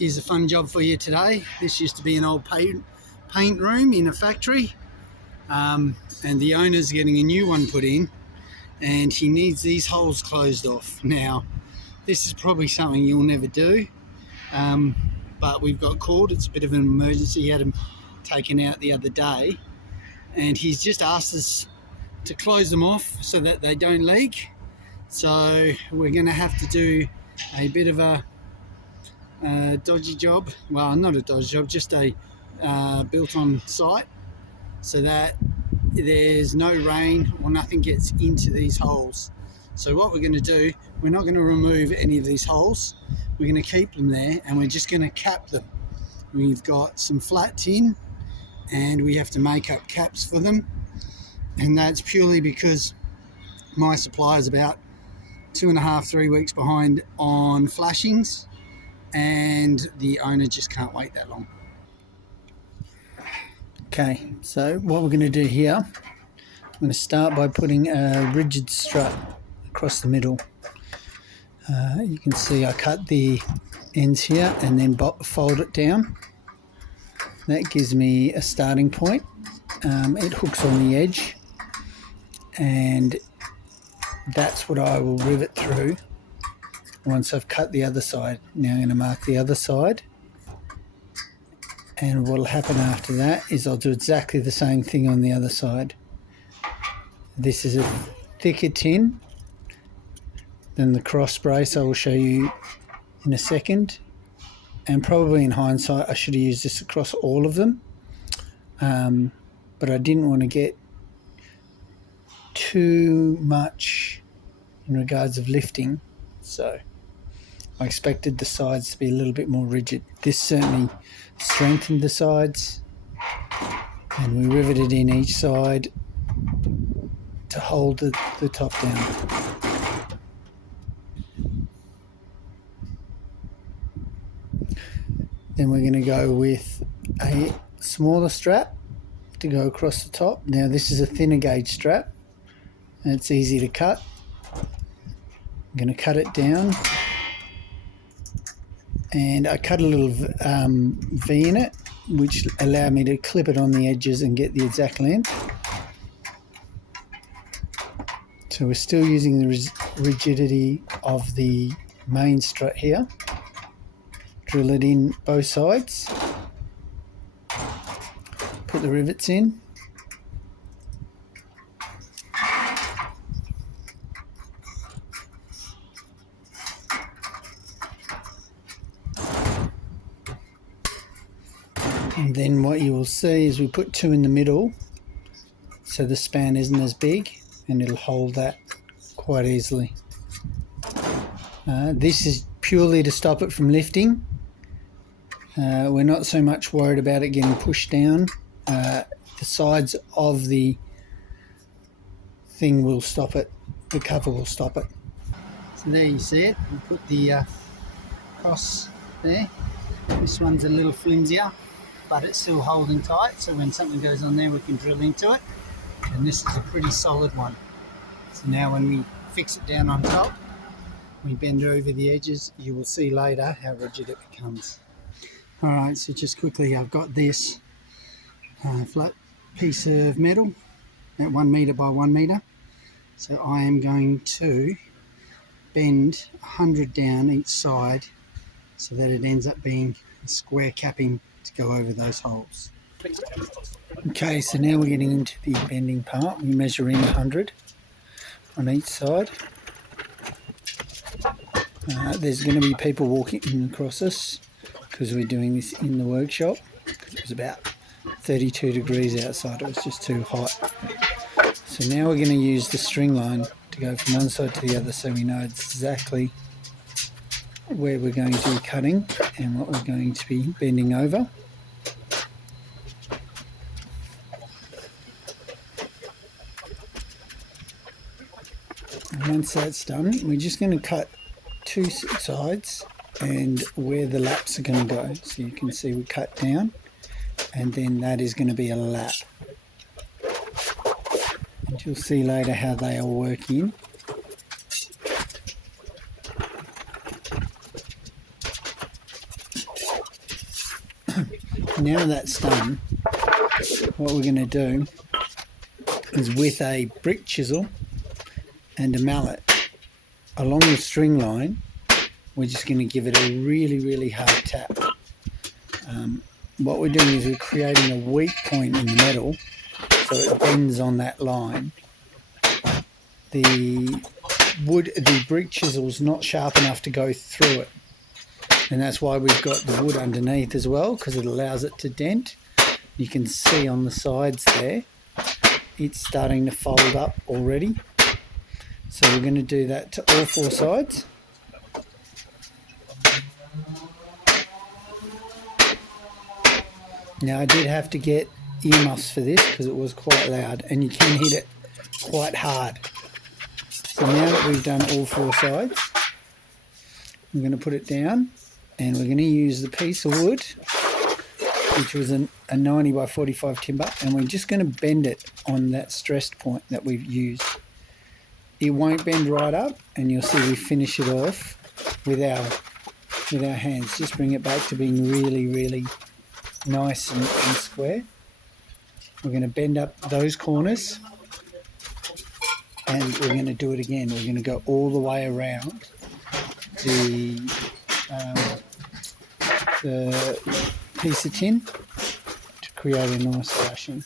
Here's a fun job for you today. This used to be an old paint room in a factory, and the owner's getting a new one put in, and he needs these holes closed off. Now, this is probably something you'll never do, but we've got called. It's a bit of an emergency. He had them taken out the other day, and he's just asked us to close them off so that they don't leak. So we're going to have to do a bit of a dodgy job. Well, not a dodgy job, just a built on site, so that there's no rain or nothing gets into these holes. So what we're going to do, we're not going to remove any of these holes. We're going to keep them there, and we're just going to cap them. We've got some flat tin, and we have to make up caps for them, and that's purely because my supply is about 2.5-3 weeks behind on flashings, and the owner just can't wait that long. Okay, so what we're going to do here, I'm going to start by putting a rigid strut across the middle. You can see I cut the ends here and then fold it down. That gives me a starting point. It hooks on the edge, and that's what I will rivet through once I've cut the other side. Now I'm going to mark the other side, and what will happen after that is I'll do exactly the same thing on the other side. This is a thicker tin than the cross brace I will show you in a second, and probably in hindsight I should have used this across all of them, but I didn't want to get too much in regards of lifting, so I expected the sides to be a little bit more rigid. This certainly strengthened the sides, and we riveted in each side to hold the top down. Then we're going to go with a smaller strap to go across the top. Now this is a thinner gauge strap, and it's easy to cut. I'm going to cut it down, and I cut a little V in it, which allowed me to clip it on the edges and get the exact length. So we're still using the rigidity of the main strut here. Drill it in both sides, put the rivets in, and then what you will see is we put 2 in the middle so the span isn't as big, and it'll hold that quite easily. This is purely to stop it from lifting. We're not so much worried about it getting pushed down. The sides of the thing will stop it, the cover will stop it. So there you see it, we put the cross there. This one's a little flimsier, but it's still holding tight, so when something goes on there we can drill into it, and this is a pretty solid one. So now when we fix it down on top, we bend over the edges, you will see later how rigid it becomes. Alright, so just quickly, I've got this flat piece of metal at 1 metre by 1 metre. So I am going to bend 100 down each side so that it ends up being a square capping to go over those holes. Okay, so now we're getting into the bending part. We measure in 100 on each side. There's going to be people walking across us because we're doing this in the workshop, because it was about 32 degrees outside, it was just too hot. So now we're going to use the string line to go from one side to the other, so we know exactly where we're going to be cutting and what we're going to be bending over. And once that's done, we're just going to cut 2 sides and where the laps are going to go. So you can see we cut down, and then that is going to be a lap. And you'll see later how they all work in. Now that's done, what we're going to do is with a brick chisel and a mallet along the string line, we're just going to give it a really hard tap. What we're doing is we're creating a weak point in the metal so it bends on that line. The brick chisel's not sharp enough to go through it, and that's why we've got the wood underneath as well, because it allows it to dent. You can see on the sides there it's starting to fold up already, so we're going to do that to all four sides. Now I did have to get earmuffs for this because it was quite loud, and you can hit it quite hard. So now that we've done all four sides, we're going to put it down, and we're going to use the piece of wood, which was a 90 by 45 timber, and we're just going to bend it on that stressed point that we've used. It won't bend right up, and you'll see we finish it off with our hands. Just bring it back to being really nice and square. We're going to bend up those corners, and we're going to do it again. We're going to go all the way around the piece of tin to create a nice flashing.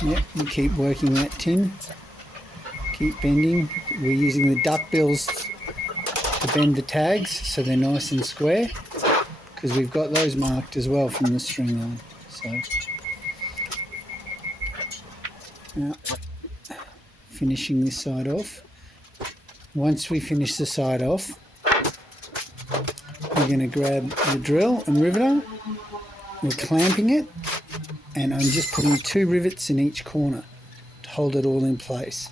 Yep, you keep working that tin, keep bending. We're using the duck bills to bend the tags so they're nice and square, because we've got those marked as well from the string line. So now, finishing this side off. Once we finish the side off, we're going to grab the drill and riveter. We're clamping it, and I'm just putting 2 rivets in each corner to hold it all in place.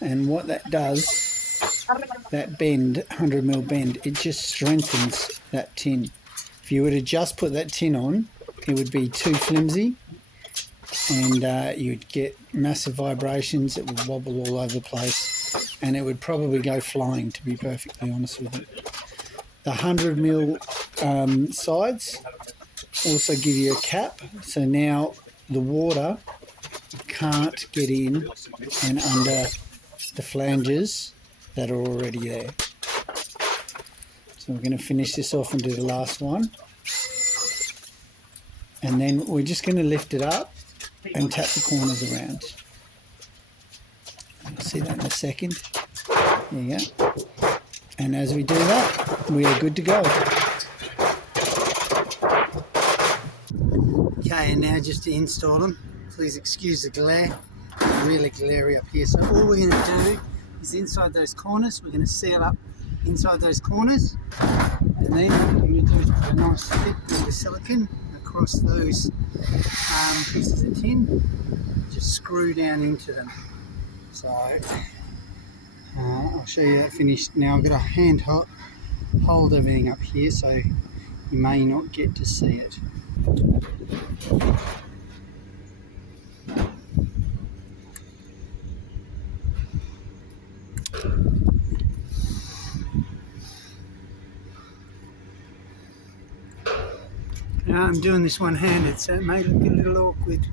And what that does, that bend, 100mm bend, it just strengthens that tin. If you were to just put that tin on, it would be too flimsy, and you'd get massive vibrations. It would wobble all over the place, and it would probably go flying, to be perfectly honest with you. The 100mm sides also give you a cap, so now the water can't get in and under the flanges that are already there. So we're going to finish this off and do the last one, and then we're just going to lift it up and tap the corners around. You'll see that in a second. There you go. And as we do that, we are good to go. Okay, and now just to install them, please excuse the glare. It's really glary up here. So all we're going to do is inside those corners, we're going to seal up inside those corners, and then what we're going to do is put a nice fit with the silicone across those pieces of tin, just screw down into them. So I'll show you that finished. Now I've got a hand hold everything up here, so you may not get to see it. Now I'm doing this one-handed, so it may look a little awkward.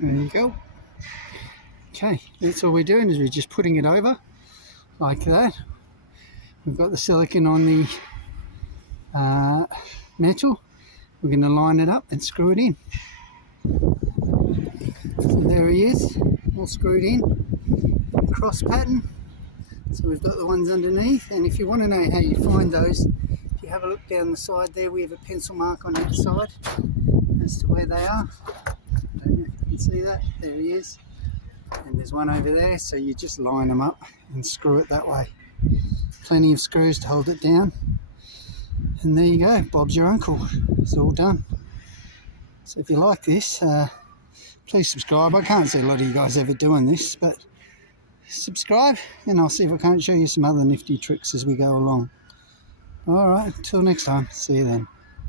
There you go. Okay, that's all we're doing, is we're just putting it over like that. We've got the silicone on metal. We're going to line it up and screw it in. So there he is, all screwed in, cross pattern. So we've got the ones underneath, and if you want to know how you find those, if you have a look down the side there, we have a pencil mark on that side as to where they are. I don't know if you can see that, there he is. And there's one over there, so you just line them up and screw it that way. Plenty of screws to hold it down. And there you go, Bob's your uncle. It's all done. So if you like this, please subscribe. I can't see a lot of you guys ever doing this, but subscribe and I'll see if I can't show you some other nifty tricks as we go along. Alright, until next time, see you then.